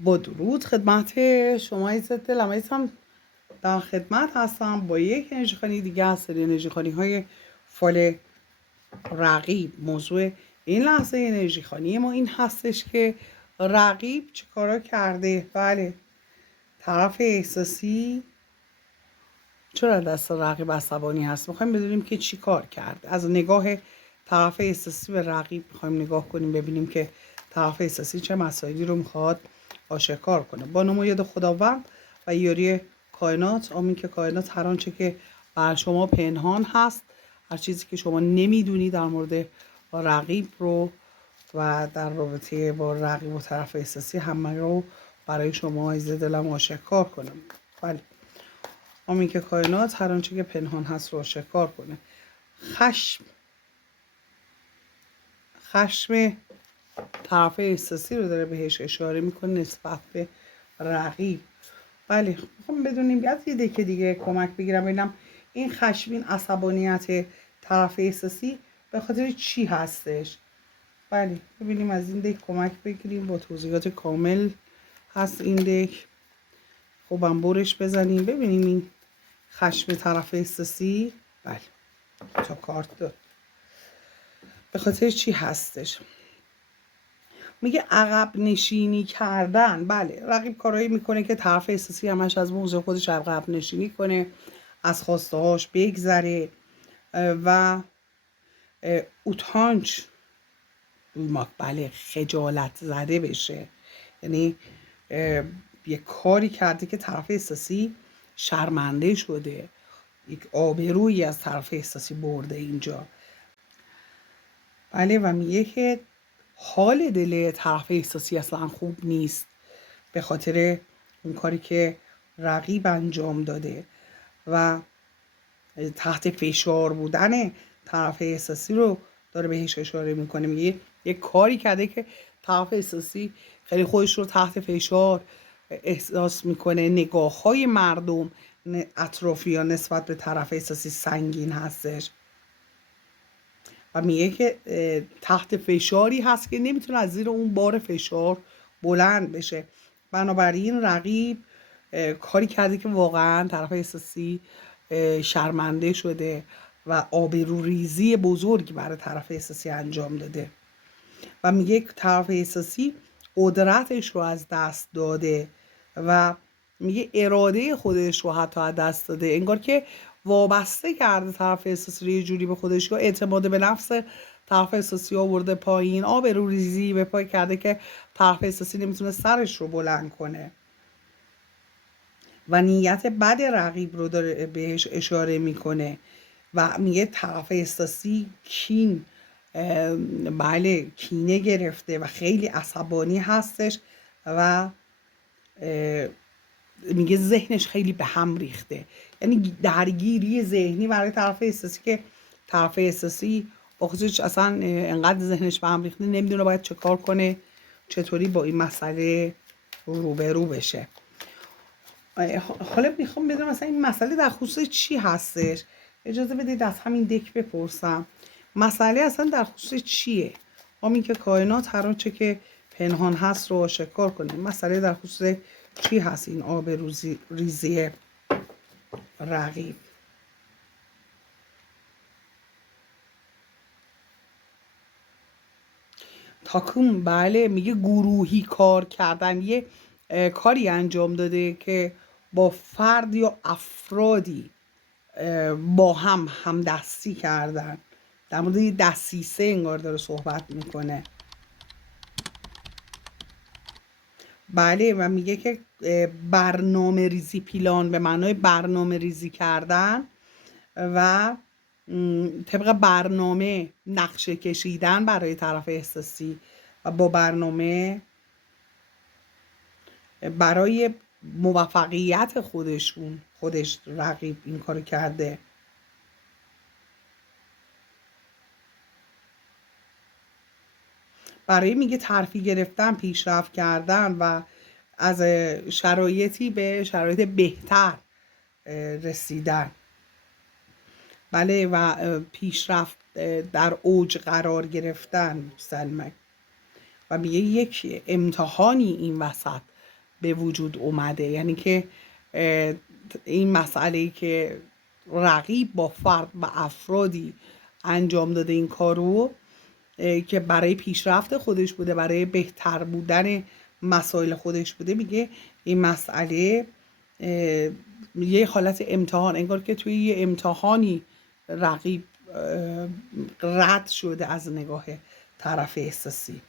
با درود خدمت شما عزیز دلم. عزیزم در خدمت هستم با یک انرژی خوانی دیگه از سری انرژی خوانی های فال رقیب. موضوع این لحظه انرژی خوانی ما این هستش که رقیب چه کارا کرده. بله، طرف احساسی چرا دست رقیب عصبانی هست. میخوایم بدونیم که چی کار کرد. از نگاه طرف احساسی به رقیب میخوایم نگاه کنیم، ببینیم که طرف احساسی چه مسائلی رو میخواد آشکار کنه. با نمایش خداوند و یاری کائنات، آمین که کائنات هر آنچه که بر شما پنهان هست، هر چیزی که شما نمیدونی در مورد رقیب رو و در رابطه با رقیب و طرف احساسی همه رو برای شما عزیز دلم آشکار کنم. بله، آمین که کائنات هر آنچه که پنهان هست رو آشکار کنه. خشم طرف احساسی رو داره بهش اشاره میکنه نسبت به رقیب. بله، میخوام بدونیم یه دکه دیگه کمک بگیرم ببینم این خشمین عصبانیت طرف احساسی به خاطر چی هستش. بله، ببینیم از این دک کمک بگیریم. با توضیحات کامل هست این دک. خوبم برش بزنیم ببینیم این خشم طرف احساسی بله تا کارت داد به خاطر چی هستش. میگه عقب نشینی کردن. بله، رقیب کارایی میکنه که طرف احساسی همش از موضوع خودش عقب نشینی کنه، از خواسته هاش بگذره و اوتانچ بله خجالت زده بشه. یعنی یه کاری کرده که طرف احساسی شرمنده شده، یک آبرویی از طرف احساسی برده اینجا. بله، و میگه که حال دل طرف احساسی اصلا خوب نیست به خاطر اون کاری که رقیب انجام داده و تحت فشار بودن طرف احساسی رو داره بهش اشاره میکنه. میگه یک کاری کرده که طرف احساسی خیلی خودش رو تحت فشار احساس میکنه. نگاه های مردم اطرافیان نسبت به طرف احساسی سنگین هستش و میگه که تحت فشاری هست که نمیتونه از زیر اون بار فشار بلند بشه. بنابراین رقیب کاری کرده که واقعا طرف احساسی شرمنده شده و آبروریزی بزرگی برای طرف احساسی انجام داده و میگه طرف احساسی قدرتش رو از دست داده و میگه اراده خودش رو حتی از دست داده. انگار که وابسته کرده طرف احساسی رو یه جوری به خودش، یا اعتماد به نفس طرف احساسی آورده پایین، آبروریزی به پای کرده که طرف احساسی نمیتونه سرش رو بلند کنه و نیت بد رقیب رو داره بهش اشاره میکنه و میگه طرف احساسی بله کینه گرفته و خیلی عصبانی هستش و میگه ذهنش خیلی به هم ریخته. یعنی درگیری ذهنی برای طرف احساسی که طرف احساسی با خودش اصلا انقدر ذهنش به هم ریخته نمیدونه باید چه کار کنه، چطوری با این مسئله روبرو بشه. حالا میخوام بدونم مثلا این مسئله در خصوص چی هستش. اجازه بدید از همین دک بپرسم مسئله اصلا در خصوص چیه. همین که کائنات هر آنچه که پنهان هست رو آشکار کنه. مسئله در خصوص چی هست این آب ریزی رقیب. تاکوم بله میگه گروهی کار کردن، یه کاری انجام داده که با فرد یا افرادی با هم دستی کردن. در مورد یه دستیسه انگار داره صحبت میکنه. بله، و میگه که برنامه ریزی پیلان به معنای برنامه ریزی کردن و طبق برنامه نقشه کشیدن برای طرف احساسی و با برنامه برای موفقیت خودش رقیب این کارو کرده. برای میگه ترفیع گرفتن، پیشرفت کردن و از شرایطی به شرایط بهتر رسیدن. بله، و پیشرفت در اوج قرار گرفتن سلمک و میگه یک امتحانی این وسط به وجود اومده. یعنی که این مسئله که رقیب با فرد و افرادی انجام داده این کارو که برای پیشرفت خودش بوده، برای بهتر بودن مسائل خودش بوده، میگه این مسئله یه حالت امتحان، انگار که توی یه امتحانی رقیب رد شده از نگاه طرف احساسی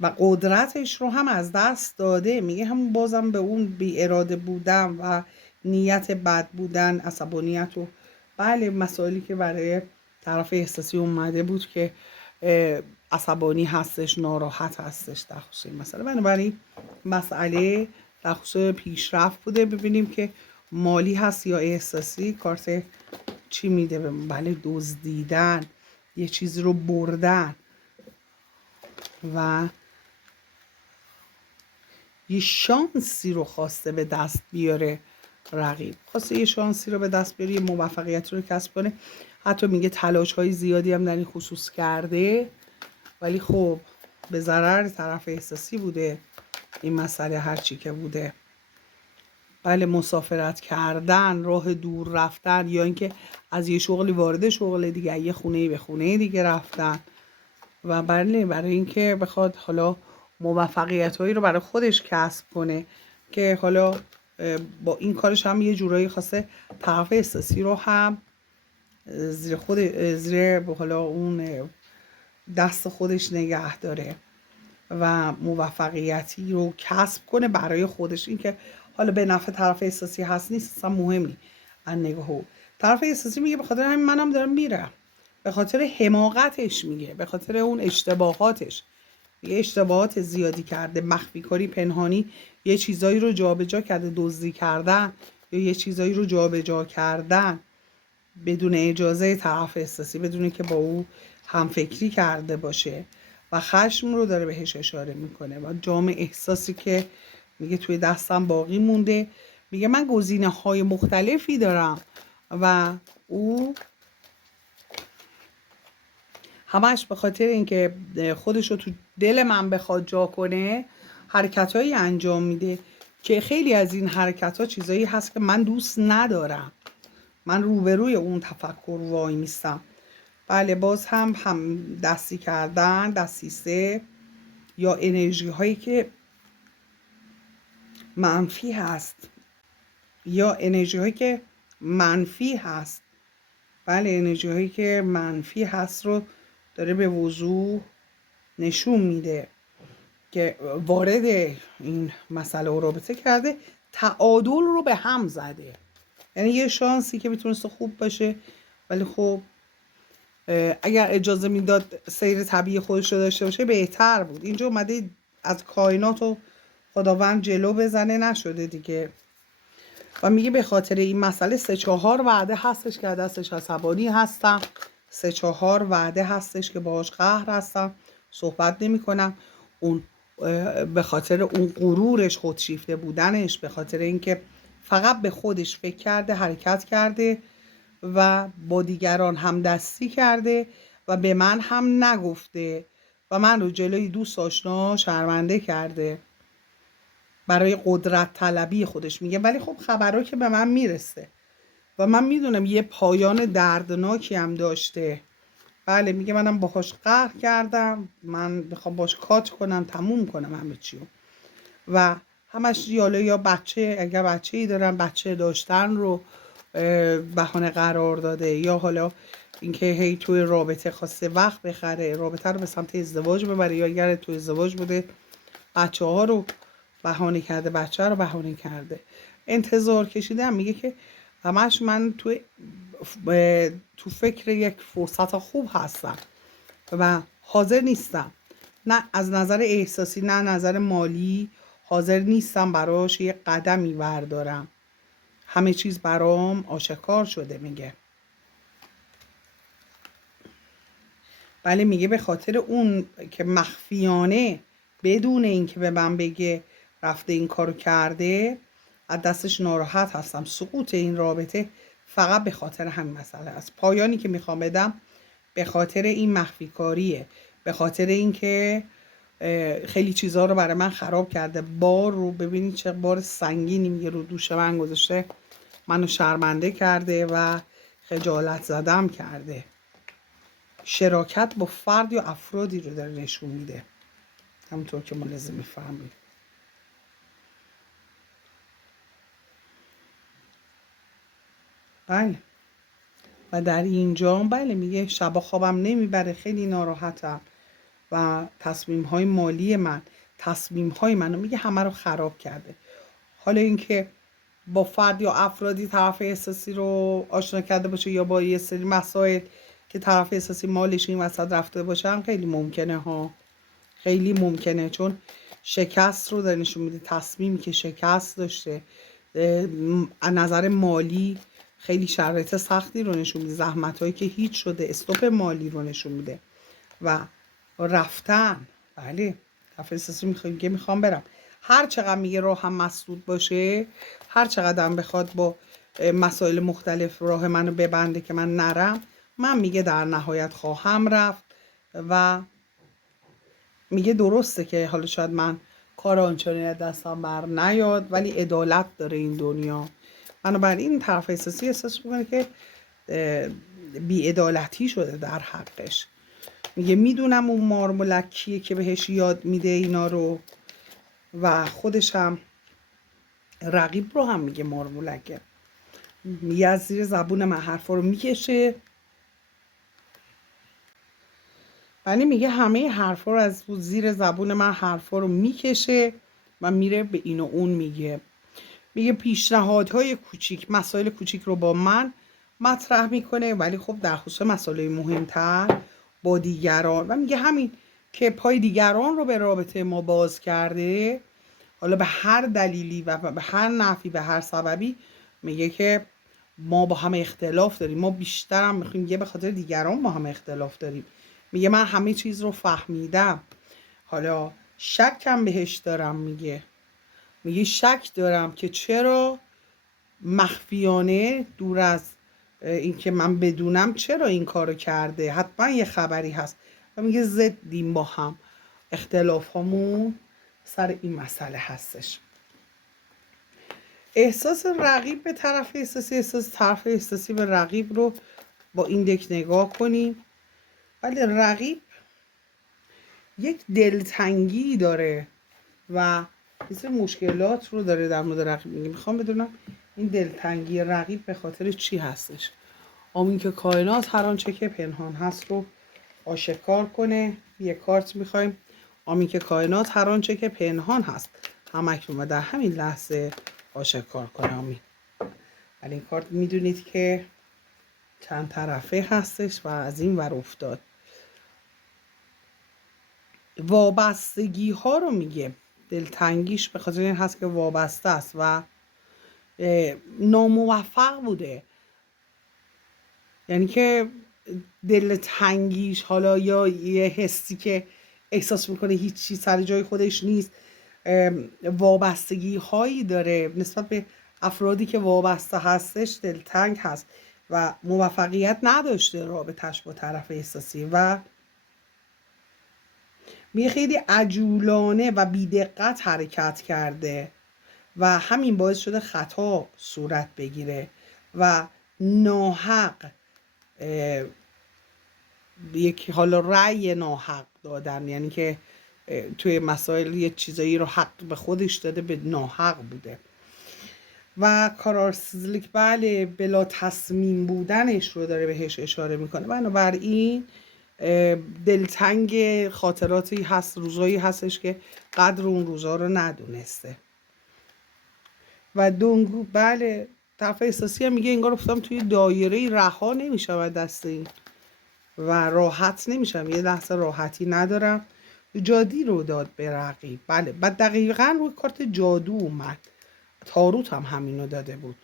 و قدرتش رو هم از دست داده. میگه همون بازم به اون بی اراده بودن و نیت بد بودن، عصبانیت و بله مسائلی که برای طرف احساسی اومده بود که عصبانی هستش، ناراحت هستش در خصوص این مسئله. بنابراین مسئله در خصوص پیشرفت بوده. ببینیم که مالی هست یا احساسی. کارت چی میده؟ بله دزدیدن، یه چیزی رو بردن و یه شانسی رو خواسته به دست بیاره. رقیب خواسته یه شانسی رو به دست بیاره، یه موفقیت رو کسب کنه. حتی میگه تلاش های زیادی هم در این خصوص کرده، ولی خب به ضرر طرف احساسی بوده این مسئله هرچی که بوده. بله مسافرت کردن، راه دور رفتن، یا اینکه از یه شغلی وارد شغل دیگه، یه خونه به خونه دیگه رفتن و بله برای اینکه بخواد حالا موفقیت هایی رو برای خودش کسب کنه که حالا با این کارش هم یه جورایی خواسته طرف احساسی رو هم زیر حالا اون دست خودش نگه داره و موفقیتی رو کسب کنه برای خودش. این که حالا به نفع طرف احساسی هست نیست، اصلا مهم نیست. از نگاه طرف احساسی میگه به خاطر همین منم دارم میرم، به خاطر حماقتش، میگه به خاطر اون اشتباهاتش، یه اشتباهات زیادی کرده، مخفی کاری، پنهانی، یه چیزایی رو جابجا کرده، دزدی کردن یا یه چیزایی رو جابجا کردن بدون اجازه طرف احساسی، بدون که با او همفکری کرده باشه و خشم رو داره بهش اشاره میکنه و جام احساسی که میگه توی دستم باقی مونده. میگه من گزینه های مختلفی دارم و او همش به خاطر اینکه خودش رو تو دل من بخواد جا کنه حرکتایی انجام میده که خیلی از این حرکت ها چیزایی هست که من دوست ندارم. من روبروی اون تفکر وای میستم. بله باز هم دستی کردن، دستیسه یا انرژی هایی که منفی هست یا انرژی هایی که منفی هست. بله انرژی هایی که منفی هست رو داره به وضوح نشون میده که وارد این مسئله و رابطه کرده، تعادل رو به هم زده. یعنی یه شانسی که میتونست خوب باشه ولی خب اگر اجازه میداد سیر طبیعی خودش رو داشته باشه بهتر بود. اینجا اومده از کائنات و خداوند جلو بزنه، نشده دیگه. و میگه به خاطر این مسئله 3-4 وعده هستش که دستش عصبانی هستم، 3-4 وعده هستش که باهاش قهر هستم، صحبت نمی کنم. اون به خاطر اون غرورش، خودشیفته بودنش، به خاطر اینکه فقط به خودش فکر کرده، حرکت کرده و با دیگران هم دستی کرده و به من هم نگفته و من رو جلوی دوست آشنا شرمنده کرده برای قدرت طلبی خودش. میگه ولی خب خبرها که به من میرسه و من میدونم یه پایان دردناکی هم داشته. بله میگه منم باهاش قهر کردم، من میخوام باش کات کنم، تموم کنم همه چیو و همش یا بچه، اگر بچه‌ای دارن بچه داشتن رو بهانه قرار داده، یا حالا اینکه هی توی رابطه خواسته وقت بخره، رابطه رو به سمت ازدواج ببره، یا اگر توی ازدواج بوده بچه ها رو بهانه کرده، بچه رو بهانه کرده، انتظار کشیدم. میگه که همش من تو فکر یک فرصت خوب هستم و حاضر نیستم، نه از نظر احساسی نه نظر مالی، حاضر نیستم براش یه قدمی بردارم. همه چیز برام آشکار شده. میگه بله میگه به خاطر اون که مخفیانه بدون اینکه به من بگه رفته این کارو کرده از دستش ناراحت هستم. سقوط این رابطه فقط به خاطر همین مسئله است. پایانی که میخوام بدم به خاطر این مخفی کاریه، به خاطر اینکه خیلی چیزها رو برای من خراب کرده. بار رو ببینید چه بار سنگینی میگه رو دوش من گذاشته، منو شرمنده کرده و خجالت زدم کرده. شراکت با فرد یا افرادی رو داره نشون میده، همونطور که ما لازم میفهمیم. بله و در اینجا بله میگه شبا خوابم نمیبره، خیلی ناراحتم و تصمیم های مالی من، تصمیم های منو میگه همه رو خراب کرده. حالا اینکه با فرد یا افرادی طرف احساسی رو آشنا کرده باشه یا با یه سری مسائل که طرف احساسی مالش این وسط رفته باشه هم خیلی ممکنه ها، خیلی ممکنه، چون شکست رو داره نشون میده، تصمیمی که شکست داشته از نظر مالی خیلی شرایط سختی رو نشون میده، زحمت هایی که هیچ شده، استوپ مالی رو نشون میده و رفتن. بله طرف احساسی میخوام برم، هر چقدر میگه راهم مسدود باشه، هر چقدر بخواد با مسائل مختلف راه منو ببنده که من نرم، من میگه در نهایت خواهم رفت و میگه درسته که حالا شاید من کار آنچنانی از دستم بر نیاد ولی عدالت داره این دنیا. بنابراین طرف احساسی احساس میکنه که بی‌عدالتی شده در حقش. میگه میدونم اون مارمولک کیه که بهش یاد میده اینا رو و خودش هم رقیب رو هم میگه مارمولکه. میگه از زیر زبون من حرفا رو میکشه، ولی میگه همه حرفا رو از زیر زبون من حرفا رو میکشه و میره به این و اون میگه پیشنهادهای کوچیک، مسائل کوچیک رو با من مطرح میکنه ولی خب در خصوص مسائل مهمتر با دیگران، و میگه همین که پای دیگران رو به رابطه ما باز کرده، حالا به هر دلیلی و به هر نحوی به هر سببی، میگه که ما با هم اختلاف داریم، ما بیشتر هم میگه به خاطر دیگران با هم اختلاف داریم. میگه من همه چیز رو فهمیدم، حالا شکم بهش دارم. میگه شک دارم که چرا مخفیانه دور از اینکه من بدونم چرا این کارو کرده، حتما یه خبری هست. و میگه ضدیم با هم، اختلاف همون سر این مسئله هستش. احساس رقیب به طرف احساسی، طرف احساسی به رقیب رو با این دک نگاه کنیم. ولی رقیب یک دلتنگی داره و یه مشکلات رو داره در مورد رقیب میگه. میخوام بدونم این دلتنگی رقیب به خاطر چی هستش. آمین که کائنات هر آنچه که پنهان هست رو آشکار کنه. یه کارت میخوایم آمین که کائنات هر آنچه که پنهان هست همکنون و در همین لحظه آشکار کنه. آمین. ولی این کارت میدونید که چند طرفه هستش و از این ور افتاد. وابستگی ها رو میگه، دلتنگیش به خاطر این هست که وابسته است و ناموفق بوده، یعنی که دلتنگیش حالا یا یه حسی که احساس میکنه هیچ چیز سر جای خودش نیست، وابستگی هایی داره نسبت به افرادی که وابسته هستش، دلتنگ هست و موفقیت نداشته رابطش با طرف احساسی و میگه خیلی عجولانه و بیدقت حرکت کرده و همین باعث شده خطا صورت بگیره و ناحق یک حالا رأی ناحق دادن، یعنی که توی مسائل یه چیزایی رو حق به خودش داده به ناحق بوده. و کارارسیزلیک بله بلا تصمیم بودنش رو داره بهش اشاره میکنه. بنابراین دلتنگ خاطراتی هست، روزایی هستش که قدر اون روزا رو ندونسته. و دونگو بله طرف احساسی هم میگه انگار افتادم توی دایره رها نمیشم از دست این و راحت نمیشم، یه لحظه راحتی ندارم. جادی رو داد به رقیب. بله بعد دقیقا روی کارت جادو اومد. تاروت هم همینو داده بود،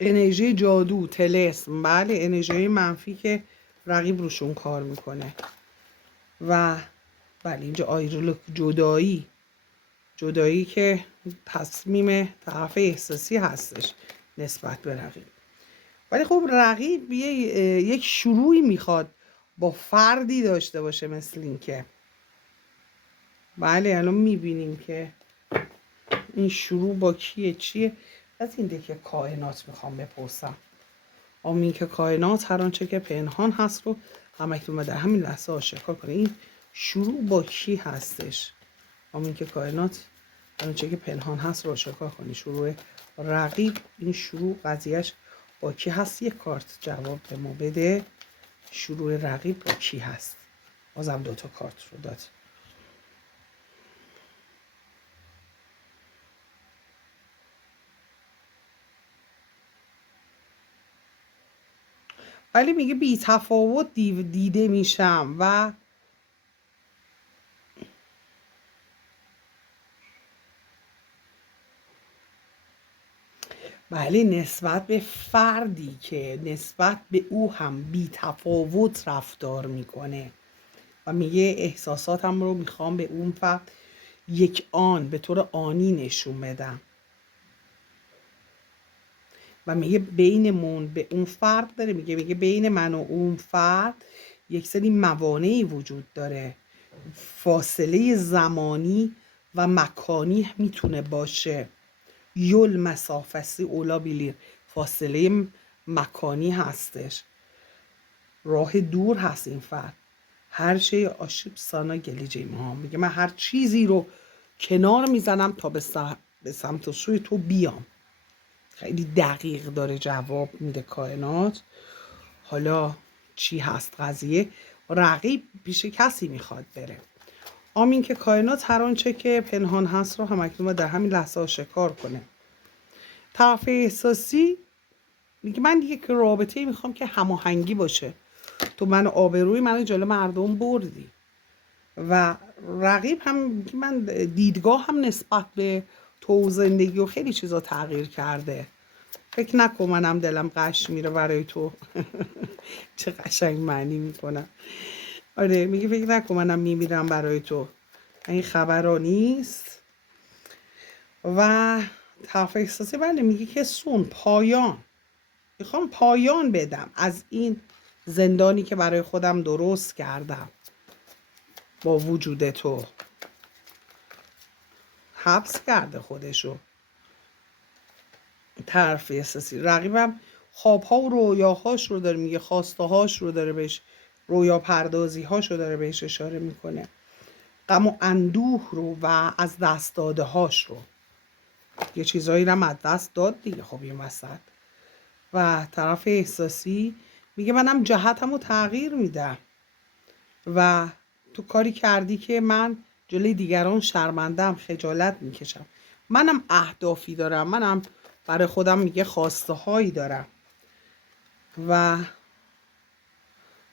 انرژی جادو، طلسم، بله انرژی منفی که رقیب روشون کار میکنه. و بله اینجا آیرولوک جدایی که تصمیم طرف احساسی هستش نسبت به رقیب. ولی خب رقیب یک شروعی میخواد با فردی داشته باشه، مثل این که بله الان میبینیم که این شروع با کیه چیه. از این دکه کائنات میخوام بپرسم. آمین که کائنات هر آنچه که پنهان هست رو همکنون در همین لحظه آشکار کنه. این شروع با کی هستش؟ آمین که کائنات هر آنچه که پنهان هست رو آشکار کنه. شروع رقیب، این شروع قضیهش با کی هست؟ یک کارت جواب به ما بده. شروع رقیب با کی هست؟ بازم 2 تا کارت رو داد. ولی میگه بی تفاوت دیده میشم و بله نسبت به فردی که نسبت به او هم بی تفاوت رفتار میکنه و میگه احساساتم رو میخوام به اون فرد یک آن به طور آنی نشون بدم و میگه بینمون به اون فرق داره. میگه بین من و اون فرد یک سری موانعی وجود داره. فاصله زمانی و مکانی میتونه باشه. یول مسافسی اولا بیلیر، فاصله مکانی هستش، راه دور هست این فرد. هر شی آشیب سانا گلیجه ما میگه من هر چیزی رو کنار میزنم تا به سمت و سوی تو بیام. خیلی دقیق داره جواب میده کائنات. حالا چی هست قضیه؟ رقیب پیش کسی میخواد بره. آمین که کائنات هر آنچه که پنهان هست رو همکنون در همین لحظه آشکار کنه. طرف احساسی میگه من یک رابطه میخوام که هماهنگی باشه. تو من آبروی منو جلو مردم بردی. و رقیب هم میگه من دیدگاه هم نسبت به تو زندگی و خیلی چیزا تغییر کرده. فکر نکن منم دلم قش میره برای تو. چه قشنگ معنی میکنم. آره میگه فکر نکن منم میمیرم برای تو. این خبرها نیست. و طرف احساسی بله میگه که پایان، میخوام پایان بدم از این زندانی که برای خودم درست کردم با وجود تو. حبس کرده خودشو. طرف احساسی رقیبم خوابها و رویاهاش رو داره میگه، خواسته هاش رو داره بهش، رویا پردازی هاش رو داره بهش اشاره میکنه. غم و اندوه رو و از دست داده هاش رو، یه چیزایی رو از دست داد دیگه. خب این وسط و طرف احساسی میگه منم جهتم رو تغییر میدم و تو کاری کردی که من جلوی دیگران شرمندم، خجالت میکشم. منم اهدافی دارم، منم برای خودم میگه خواسته هایی دارم. و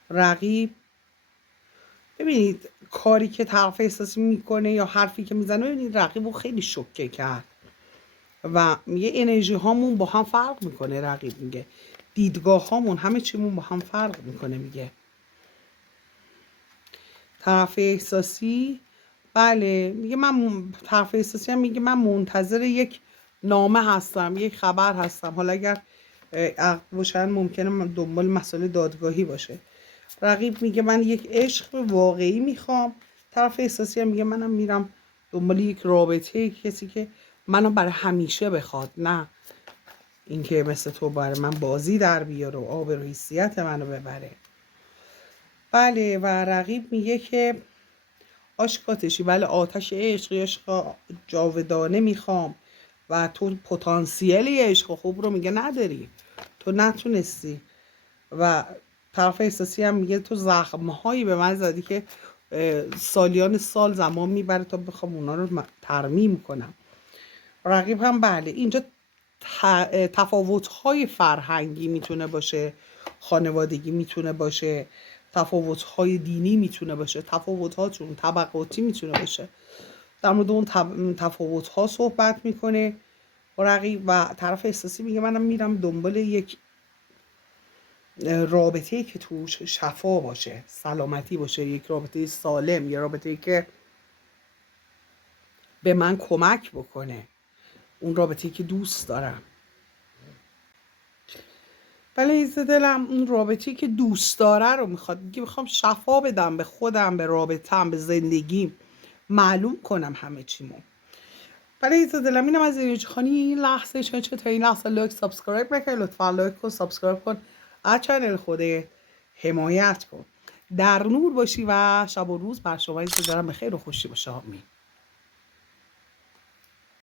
رقیب ببینید کاری که طرف احساسی میکنه یا حرفی که میزنه، ببینید رقیب رو خیلی شوکه کرد و میگه انرژی هامون با هم فرق میکنه. رقیب میگه دیدگاه هامون همه چیمون با هم فرق میکنه. میگه طرف احساسی بله میگه من طرف احساسی هم میگه من منتظر یک نامه هستم، یک خبر هستم. حالا اگر عقل باشن ممکنه من دنبال مسئله دادگاهی باشه. رقیب میگه من یک عشق واقعی میخوام. طرف احساسی هم میگه منم میرم دنبال یک رابطه، کسی که منو برای همیشه بخواد، نه اینکه مثل تو برای من بازی در بیاره و آبرو و حیثیت منو ببره. بله و رقیب میگه که آشکاتشی بله آتش عشق جاودانه میخوام و تو پتانسیل عشق خوب رو میگه نداری، تو نتونستی. و طرف احساسی هم میگه تو زخمهایی به من زدی که سالیان سال زمان میبره تا بخوام اونا رو ترمیم کنم. رقیب هم بله اینجا تفاوت‌های فرهنگی میتونه باشه، خانوادگی میتونه باشه، تفاوت‌های دینی میتونه باشه، تفاوت‌هاتون طبقاتی میتونه باشه. در مورد اون تفاوت‌ها صحبت میکنه رقیب. و طرف احساسی میگه منم میرم دنبال یک رابطه‌ای که توش شفا باشه، سلامتی باشه، یک رابطه سالم، یک رابطه‌ای که به من کمک بکنه، اون رابطه‌ای که دوست دارم. ولی ایز دلم اون رابطه‌ای که دوست داره رو میخواد. میگه میخوام شفا بدم به خودم، به رابطه‌ام، به زندگیم. معلوم کنم همه چیمو. برای ایزا دلم اینم از اینجا خانی این لحظه چون تا این لحظه لایک سابسکرایب نکن، لطفا لایک کن سابسکرایب کن، از چنل خودت حمایت کن. در نور باشی و شب و روز بر شما ایزا دلم به خیر و خوشی باشه. آمین.